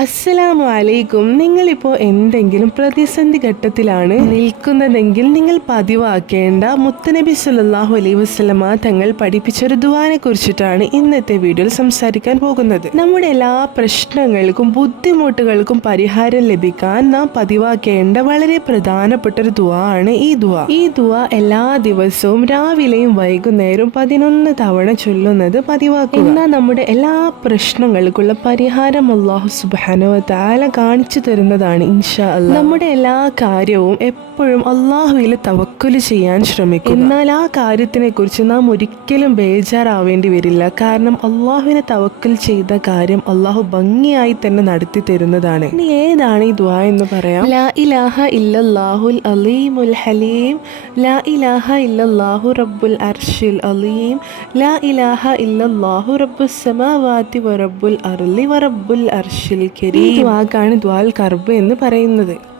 അസ്സലാമു അലൈക്കും നിങ്ങളിപ്പോൾ എന്തെങ്കിലും പ്രതിസന്ധി ഘട്ടത്തിലാണ് നിൽക്കുന്നതെങ്കിൽ നിങ്ങൾ പതിവാക്കേണ്ട. മുത്തനബി സല്ലല്ലാഹു അലൈഹി വസല്ലമ തങ്ങൾ പഠിപ്പിച്ചൊരു ദുവാനെ കുറിച്ചിട്ടാണ് ഇന്നത്തെ വീഡിയോയിൽ സംസാരിക്കാൻ പോകുന്നത്. നമ്മുടെ എല്ലാ പ്രശ്നങ്ങൾക്കും ബുദ്ധിമുട്ടുകൾക്കും പരിഹാരം ലഭിക്കാൻ നാം പതിവാക്കേണ്ട വളരെ പ്രധാനപ്പെട്ട ഒരു ദുവാ ആണ് ഈ ദുവ ഈ ദുവ എല്ലാ ദിവസവും രാവിലെയും വൈകുന്നേരവും പതിനൊന്ന് തവണ ചൊല്ലുന്നത് പതിവാക്കുക. എന്നാൽ നമ്മുടെ എല്ലാ പ്രശ്നങ്ങൾക്കുള്ള പരിഹാരം അള്ളാഹു സുബാനോ താല കാണിച്ചു തരുന്നതാണ് ഇൻഷാ അല്ല നമ്മുടെ എല്ലാ കാര്യവും എപ്പോഴും അള്ളാഹുവിൽ തവക്കുൽ ചെയ്യാൻ ശ്രമിക്കും എന്നാൽ ആ കാര്യത്തിനെ കുറിച്ച് നാം ഒരിക്കലും ബേജാറാവേണ്ടി വരില്ല. കാരണം അള്ളാഹുവിനെ തവക്കൽ ചെയ്ത കാര്യം അള്ളാഹു ഭംഗിയായി തന്നെ നടത്തി തരുന്നതാണ്. ഇനി ഏതാണ് ഈ ദ്വാ എന്ന് പറയാം? ലാ ഇലാഹ ഇല്ലല്ലാഹുൽ അലീമുൽ ഹലീം. ലാ ഇലാഹ ഇല്ലല്ലാഹു റബ്ബുൽ അർഷിൽ അലീം. ലാ ഇലാഹ ഇല്ലല്ലാഹു റബ്ബുൽ സമാവാതി വറബ്ബുൽ അർളി വറബ്ബുൽ അർഷിൽ കരീം. ഈ ദ്വാക്കാണ് ദ്വാൽ കർബ് എന്ന് പറയുന്നത്.